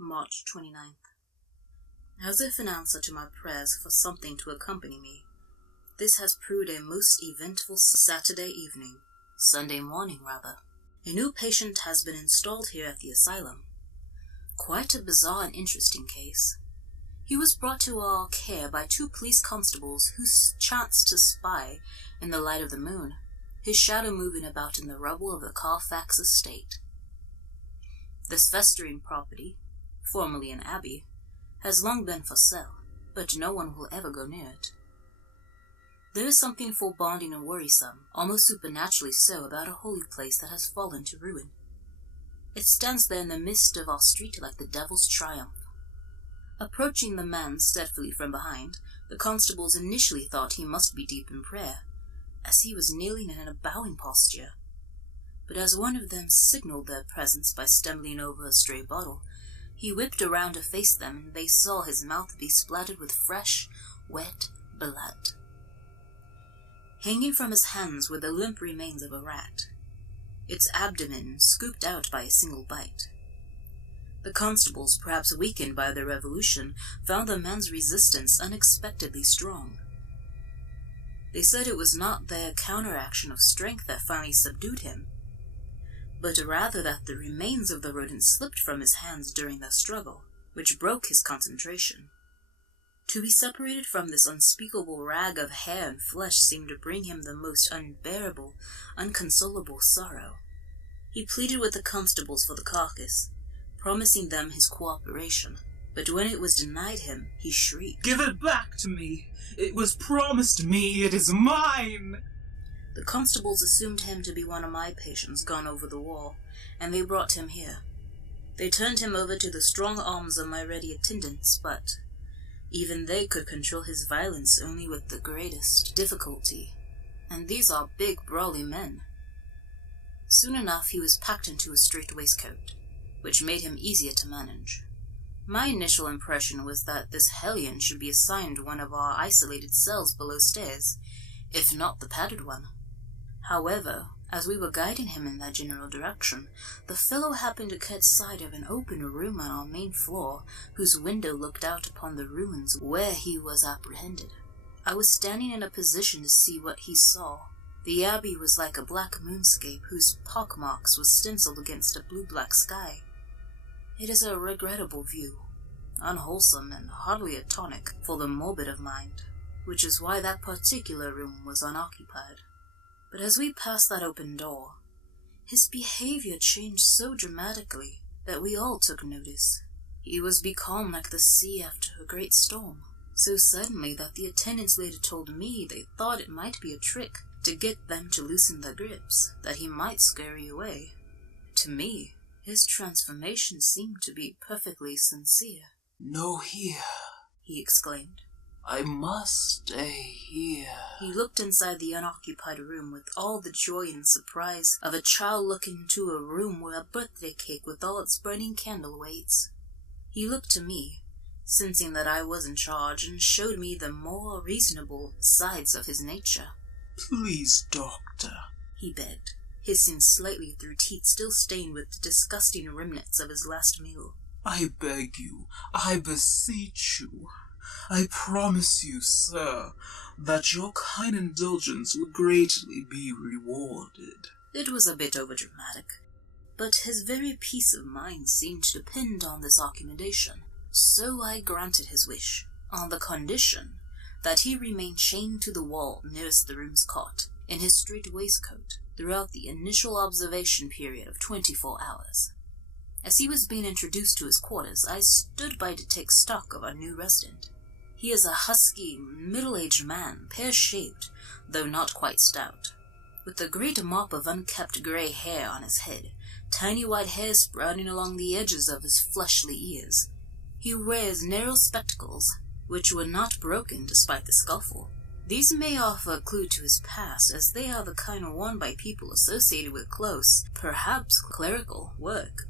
March 29th. As if in answer to my prayers for something to accompany me, this has proved a most eventful Sunday morning rather. A new patient has been installed here at the asylum. Quite a bizarre and interesting case. He was brought to our care by 2 police constables who chanced to spy, in the light of the moon, his shadow moving about in the rubble of the Carfax estate. This festering property, formerly an abbey, has long been for sale, but no one will ever go near it. There is something foreboding and worrisome, almost supernaturally so, about a holy place that has fallen to ruin. It stands there in the midst of our street like the devil's triumph. Approaching the man stealthily from behind, the constables initially thought he must be deep in prayer, as he was kneeling in a bowing posture. But as one of them signaled their presence by stumbling over a stray bottle, he whipped around to face them, and they saw his mouth be splattered with fresh, wet blood. Hanging from his hands were the limp remains of a rat, its abdomen scooped out by a single bite. The constables, perhaps weakened by their revolution, found the man's resistance unexpectedly strong. They said it was not their counteraction of strength that finally subdued him, but rather that the remains of the rodent slipped from his hands during the struggle, which broke his concentration. To be separated from this unspeakable rag of hair and flesh seemed to bring him the most unbearable, unconsolable sorrow. He pleaded with the constables for the carcass, promising them his cooperation, but when it was denied him, he shrieked, "Give it back to me! It was promised me! It is mine!" The constables assumed him to be one of my patients gone over the wall, and they brought him here. They turned him over to the strong arms of my ready attendants, but even they could control his violence only with the greatest difficulty, and these are big, brawly men. Soon enough he was packed into a strait waistcoat, which made him easier to manage. My initial impression was that this hellion should be assigned one of our isolated cells below stairs, if not the padded one. However, as we were guiding him in that general direction, the fellow happened to catch sight of an open room on our main floor, whose window looked out upon the ruins where he was apprehended. I was standing in a position to see what he saw. The abbey was like a black moonscape whose pockmarks was stenciled against a blue-black sky. It is a regrettable view, unwholesome and hardly a tonic for the morbid of mind, which is why that particular room was unoccupied. But as we passed that open door, his behavior changed so dramatically that we all took notice. He was becalmed like the sea after a great storm, so suddenly that the attendants later told me they thought it might be a trick to get them to loosen their grips, that he might scurry away. To me, his transformation seemed to be perfectly sincere. "No here," he exclaimed. "I must stay here." He looked inside the unoccupied room with all the joy and surprise of a child looking into a room where a birthday cake with all its burning candle waits. He looked to me, sensing that I was in charge, and showed me the more reasonable sides of his nature. "Please, doctor," he begged, hissing slightly through teeth still stained with the disgusting remnants of his last meal. "I beg you, I beseech you. I promise you, sir, that your kind indulgence will greatly be rewarded." It was a bit overdramatic, but his very peace of mind seemed to depend on this accommodation, so I granted his wish, on the condition that he remain chained to the wall nearest the room's cot, in his strait waistcoat, throughout the initial observation period of 24 hours. As he was being introduced to his quarters, I stood by to take stock of our new resident. He is a husky, middle-aged man, pear-shaped, though not quite stout, with a great mop of unkempt gray hair on his head, tiny white hairs sprouting along the edges of his fleshly ears. He wears narrow spectacles, which were not broken despite the scuffle. These may offer a clue to his past, as they are the kind worn by people associated with close, perhaps clerical, work.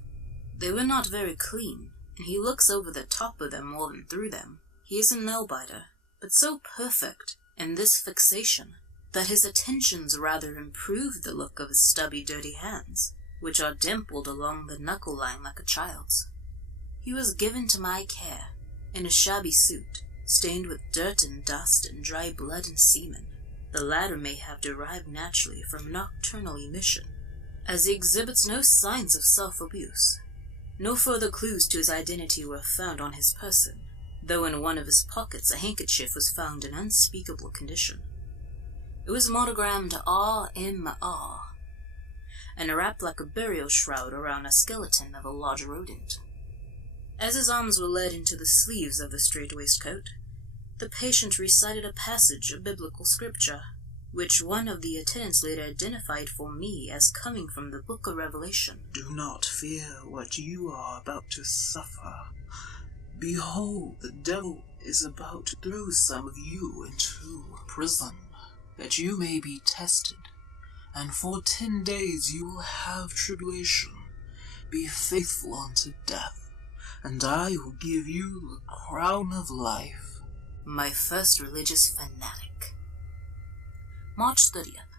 They were not very clean, and he looks over the top of them more than through them. He is a nail-biter, but so perfect in this fixation that his attentions rather improve the look of his stubby, dirty hands, which are dimpled along the knuckle line like a child's. he was given to my care, in a shabby suit, stained with dirt and dust and dry blood and semen. The latter may have derived naturally from nocturnal emission, as he exhibits no signs of self-abuse. No further clues to his identity were found on his person, though in one of his pockets a handkerchief was found in unspeakable condition. It was monogrammed R.M.R. and wrapped like a burial shroud around a skeleton of a large rodent. As his arms were led into the sleeves of the strait waistcoat, the patient recited a passage of biblical scripture, which one of the attendants later identified for me as coming from the Book of Revelation. "Do not fear what you are about to suffer. Behold, the devil is about to throw some of you into prison, that you may be tested, and for 10 days you will have tribulation. Be faithful unto death, and I will give you the crown of life." My first religious fanatic. March 30th.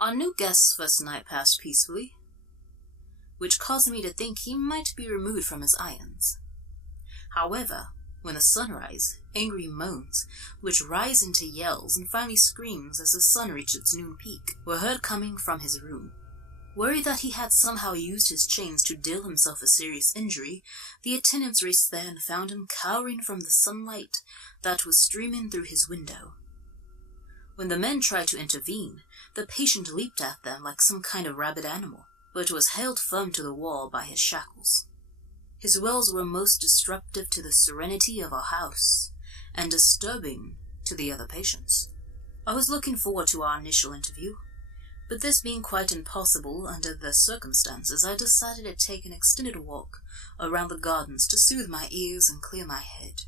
Our new guest's first night passed peacefully, which caused me to think he might be removed from his irons. However, when the sunrise, angry moans, which rise into yells and finally screams as the sun reached its noon peak, were heard coming from his room. Worried that he had somehow used his chains to deal himself a serious injury, the attendants raced there and found him cowering from the sunlight that was streaming through his window. When the men tried to intervene, the patient leaped at them like some kind of rabid animal, but was held firm to the wall by his shackles. His wails were most disruptive to the serenity of our house, and disturbing to the other patients. I was looking forward to our initial interview, but this being quite impossible under the circumstances, I decided to take an extended walk around the gardens to soothe my ears and clear my head,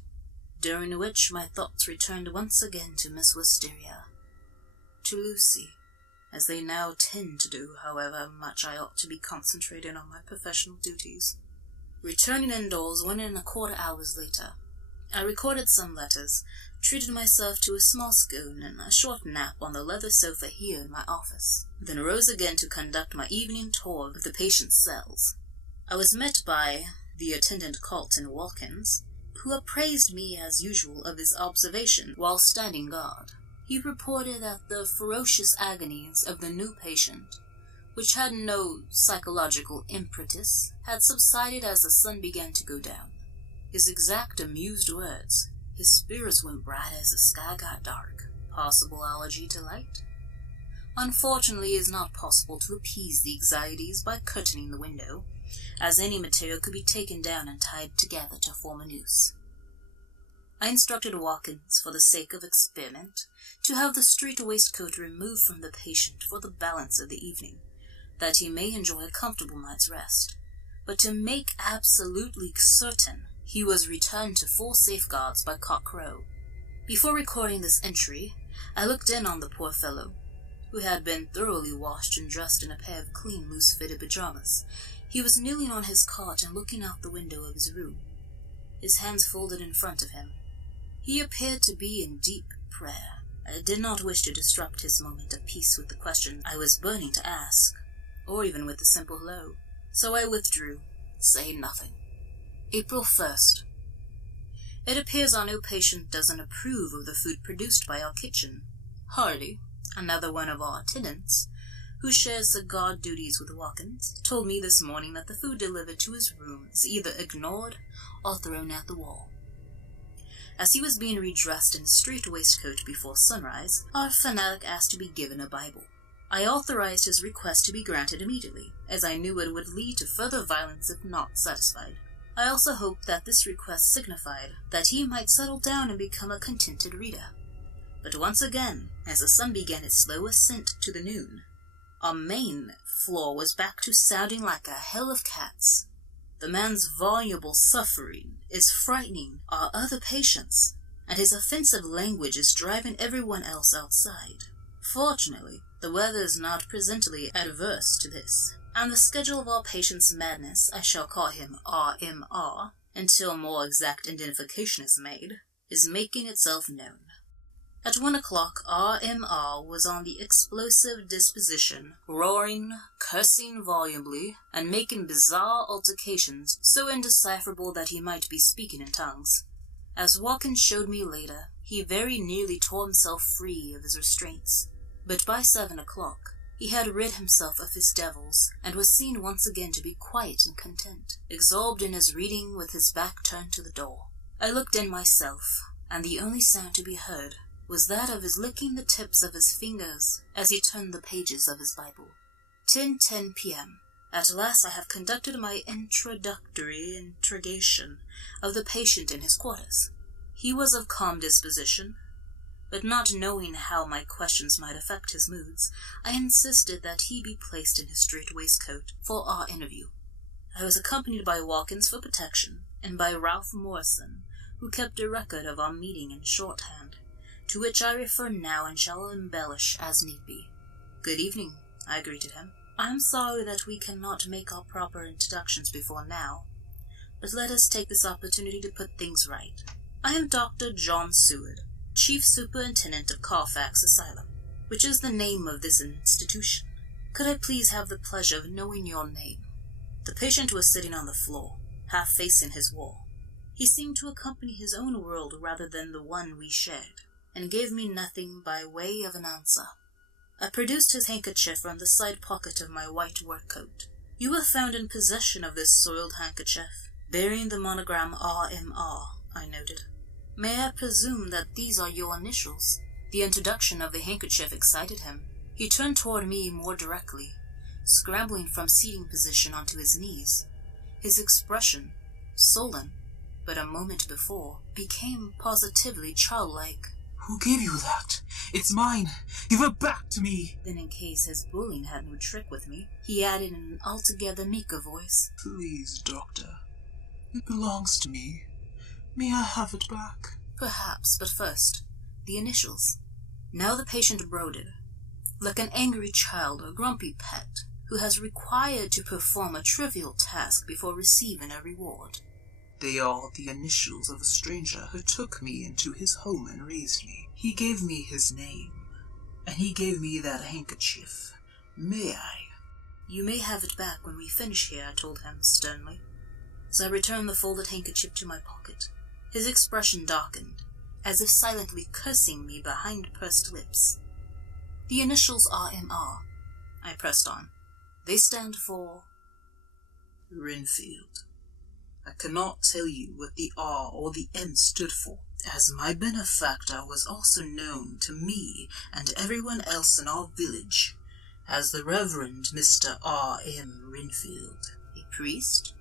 during which my thoughts returned once again to Miss Wisteria, to Lucy, as they now tend to do, however much I ought to be concentrating on my professional duties. Returning indoors 1¼ hours later, I recorded some letters, treated myself to a small scone and a short nap on the leather sofa here in my office, then rose again to conduct my evening tour of the patient's cells. I was met by the attendant Carlton Watkins, who appraised me as usual of his observation while standing guard. He reported that the ferocious agonies of the new patient, which had no psychological impetus, had subsided as the sun began to go down. His exact amused words, "His spirits went bright as the sky got dark." Possible allergy to light? Unfortunately, it is not possible to appease the anxieties by curtaining the window, as any material could be taken down and tied together to form a noose. I instructed Watkins, for the sake of experiment, to have the strait waistcoat removed from the patient for the balance of the evening, that he may enjoy a comfortable night's rest, but to make absolutely certain he was returned to full safeguards by cock-crow. Before recording this entry, I looked in on the poor fellow, who had been thoroughly washed and dressed in a pair of clean, loose-fitted pajamas. He was kneeling on his cot and looking out the window of his room, his hands folded in front of him. He appeared to be in deep prayer. I did not wish to disrupt his moment of peace with the question I was burning to ask, or even with a simple hello, so I withdrew, saying nothing. April 1st. It appears our new patient doesn't approve of the food produced by our kitchen. Harley, another one of our attendants, who shares the guard duties with Watkins, told me this morning that the food delivered to his room is either ignored or thrown at the wall. As he was being redressed in a strait waistcoat before sunrise, our fanatic asked to be given a Bible. I authorized his request to be granted immediately, as I knew it would lead to further violence if not satisfied. I also hoped that this request signified that he might settle down and become a contented reader. But once again, as the sun began its slow ascent to the noon, our main floor was back to sounding like a hell of cats. The man's voluble suffering is frightening our other patients, and his offensive language is driving everyone else outside. Fortunately, the weather is not presently adverse to this, and the schedule of our patient's madness, I shall call him RMR, until more exact identification is made, is making itself known. At 1 o'clock, RMR was on the explosive disposition, roaring, cursing volubly, and making bizarre altercations so indecipherable that he might be speaking in tongues. As Watkins showed me later, he very nearly tore himself free of his restraints. But by 7 o'clock, he had rid himself of his devils, and was seen once again to be quiet and content, absorbed in his reading with his back turned to the door. I looked in myself, and the only sound to be heard was that of his licking the tips of his fingers as he turned the pages of his Bible. 10:10 p.m. At last I have conducted my introductory interrogation of the patient in his quarters. He was of calm disposition, but not knowing how my questions might affect his moods, I insisted that he be placed in his strait waistcoat for our interview. I was accompanied by Watkins for protection, and by Ralph Morrison, who kept a record of our meeting in shorthand, to which I refer now and shall embellish as need be. "Good evening," I greeted him. "I am sorry that we cannot make our proper introductions before now, but let us take this opportunity to put things right. I am Dr. John Seward, Chief Superintendent of Carfax Asylum, which is the name of this institution. Could I please have the pleasure of knowing your name?" The patient was sitting on the floor, half facing his wall. He seemed to accompany his own world rather than the one we shared, and gave me nothing by way of an answer. I produced his handkerchief from the side pocket of my white work coat. "You were found in possession of this soiled handkerchief, bearing the monogram RMR, I noted. May I presume that these are your initials?" The introduction of the handkerchief excited him. He turned toward me more directly, scrambling from seating position onto his knees. His expression, sullen, but a moment before, became positively childlike. "Who gave you that? It's mine! Give it back to me!" Then, in case his bullying had no trick with me, he added in an altogether meeker voice, "Please, Doctor. It belongs to me. May I have it back?" "Perhaps, but first, the initials." Now the patient brooded, like an angry child or grumpy pet who has required to perform a trivial task before receiving a reward. "They are the initials of a stranger who took me into his home and raised me. He gave me his name, and he gave me that handkerchief. May I?" "You may have it back when we finish here," I told him sternly, as I returned the folded handkerchief to my pocket. His expression darkened, as if silently cursing me behind pursed lips. "The initials RMR," I pressed on. "They stand for—" "Renfield. I cannot tell you what the R or the M stood for, as my benefactor was also known to me and everyone else in our village as the Reverend Mr. R.M. Renfield." "A priest?"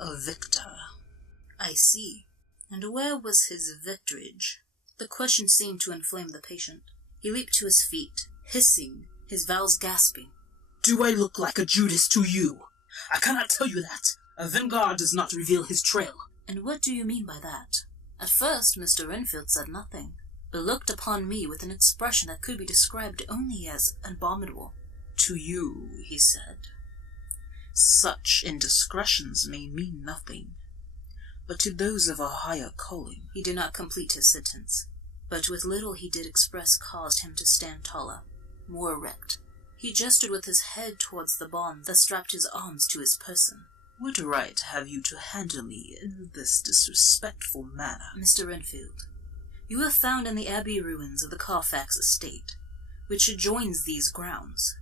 "A victor." "I see. And where was his victorage?" The question seemed to inflame the patient. He leaped to his feet, hissing, his vowels gasping. "Do I look like a Judas to you? I cannot tell you that. A vanguard does not reveal his trail." "And what do you mean by that?" At first Mr. Renfield said nothing, but looked upon me with an expression that could be described only as abominable. "To you," he said, "such indiscretions may mean nothing, but to those of a higher calling—" He did not complete his sentence, but with little he did express caused him to stand taller, more erect. He gestured with his head towards the bonds that strapped his arms to his person. "What right have you to handle me in this disrespectful manner?" "Mr. Renfield, you were found in the abbey ruins of the Carfax estate, which adjoins these grounds.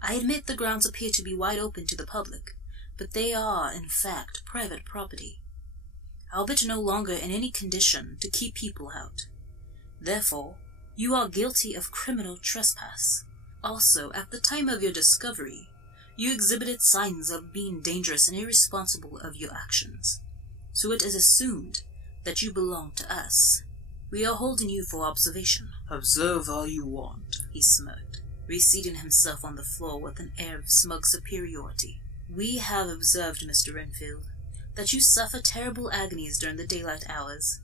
I admit the grounds appear to be wide open to the public, but they are, in fact, private property, albeit no longer in any condition to keep people out. Therefore, you are guilty of criminal trespass. Also, at the time of your discovery, you exhibited signs of being dangerous and irresponsible of your actions. So it is assumed that you belong to us. We are holding you for observation." "Observe all you want," he smirked, reseating himself on the floor with an air of smug superiority. "We have observed, Mr. Renfield, that you suffer terrible agonies during the daylight hours.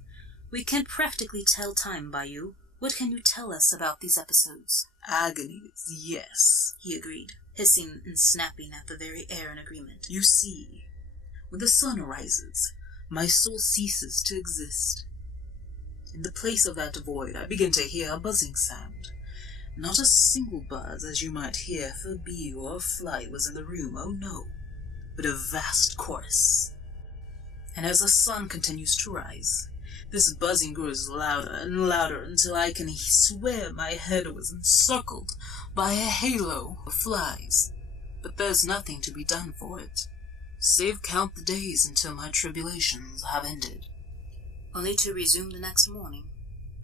We can practically tell time by you. What can you tell us about these episodes?" "Agonies, yes," he agreed, hissing and snapping at the very air in agreement. "You see, when the sun rises, my soul ceases to exist, In the place of that void, I begin to hear a buzzing sound. Not a single buzz, as you might hear if a bee or a fly was in the room, oh no, but a vast chorus. And as the sun continues to rise, this buzzing grows louder and louder until I can swear my head was encircled by a halo of flies. But there's nothing to be done for it, save count the days until my tribulations have ended. Only to resume the next morning,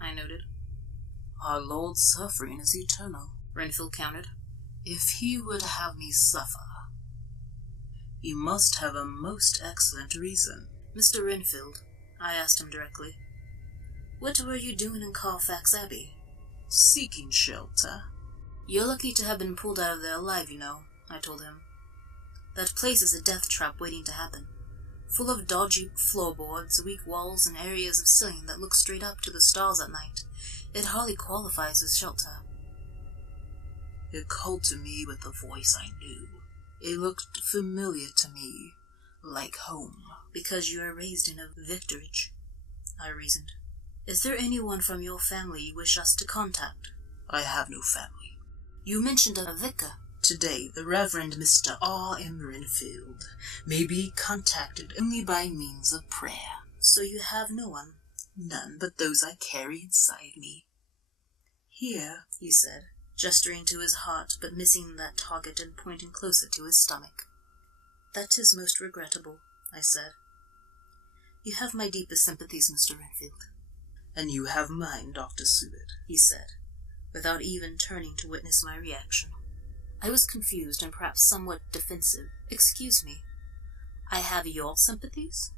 I noted. Our Lord's suffering is eternal, Renfield countered. If he would have me suffer, he must have a most excellent reason. Mr. Renfield, I asked him directly, what were you doing in Carfax Abbey? Seeking shelter. You're lucky to have been pulled out of there alive, you know, I told him. That place is a death trap waiting to happen, full of dodgy floorboards, weak walls, and areas of ceiling that look straight up to the stars at night. It hardly qualifies as shelter. It called to me with a voice I knew. It looked familiar to me, like home. Because you are raised in a vicarage, I reasoned. Is there anyone from your family you wish us to contact? I have no family. You mentioned a vicar. Today, the Reverend Mr. R.M. Renfield may be contacted only by means of prayer. So you have no one? None but those I carry inside me. Here, he said, gesturing to his heart, but missing that target and pointing closer to his stomach. That is most regrettable, I said. You have my deepest sympathies, Mr. Renfield. And you have mine, Dr. Seward, he said, without even turning to witness my reaction. I was confused and perhaps somewhat defensive. Excuse me, I have your sympathies?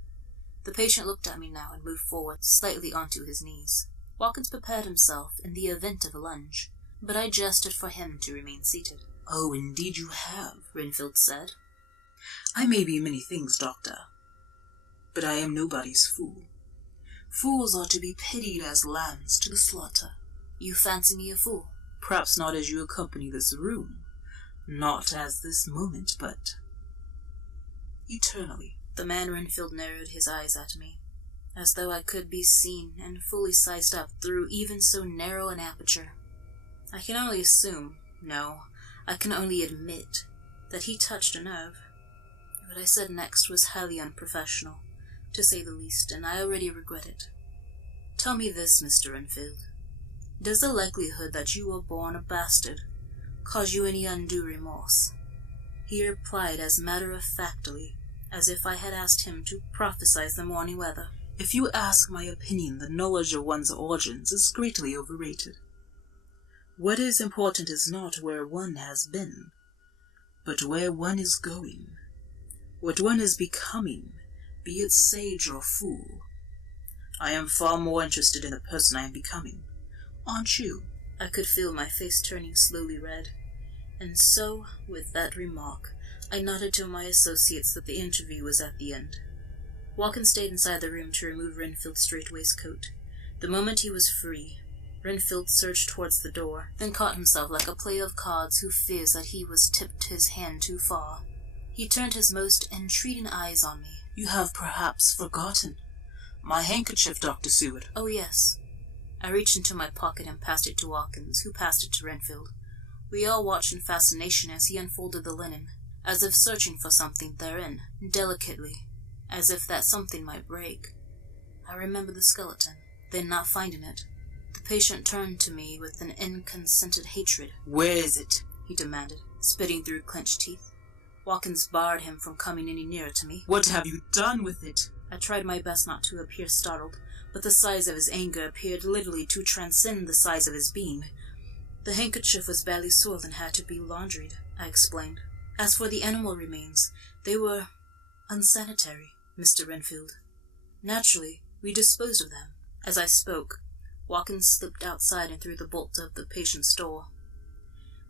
The patient looked at me now and moved forward slightly onto his knees. Watkins prepared himself in the event of a lunge, but I gestured for him to remain seated. Oh, indeed you have, Renfield said. I may be many things, Doctor, but I am nobody's fool. Fools are to be pitied as lambs to the slaughter. You fancy me a fool? Perhaps not as you accompany this room, not as this moment, but eternally. The man Renfield narrowed his eyes at me, as though I could be seen and fully sized up through even so narrow an aperture. I can only assume, no, I can only admit, that he touched a nerve. What I said next was highly unprofessional, to say the least, and I already regret it. Tell me this, Mr. Renfield. Does the likelihood that you were born a bastard cause you any undue remorse? He replied as matter-of-factly, as if I had asked him to prophesy the morning weather. If you ask my opinion, the knowledge of one's origins is greatly overrated. What is important is not where one has been, but where one is going. What one is becoming, be it sage or fool. I am far more interested in the person I am becoming. Aren't you? I could feel my face turning slowly red, and so, with that remark, I nodded to my associates that the interview was at the end. Watkins stayed inside the room to remove Renfield's straight waistcoat. The moment he was free, Renfield surged towards the door, then caught himself like a player of cards who fears that he was tipped his hand too far. He turned his most entreating eyes on me. You have perhaps forgotten my handkerchief, Dr. Seward. Oh, yes. I reached into my pocket and passed it to Watkins, who passed it to Renfield. We all watched in fascination as he unfolded the linen, as if searching for something therein, delicately, as if that something might break. I remembered the skeleton. Then, not finding it, the patient turned to me with an inconsented hatred. Where is it? He demanded, spitting through clenched teeth. Watkins barred him from coming any nearer to me. What have you done with it? I tried my best not to appear startled, but the size of his anger appeared literally to transcend the size of his being. The handkerchief was badly soiled and had to be laundried, I explained. As for the animal remains, they were unsanitary, Mr. Renfield. Naturally, we disposed of them. As I spoke, Watkins slipped outside and through the bolt of the patient's door.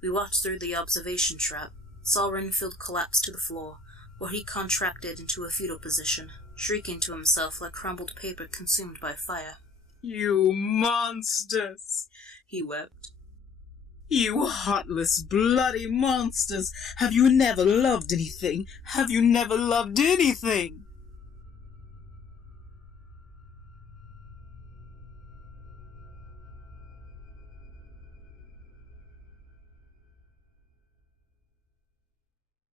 We walked through the observation trap, saw Renfield collapse to the floor, where he contracted into a fetal position, shrieking to himself like crumbled paper consumed by fire. You monsters! He wept. You heartless, bloody monsters! Have you never loved anything? Have you never loved anything?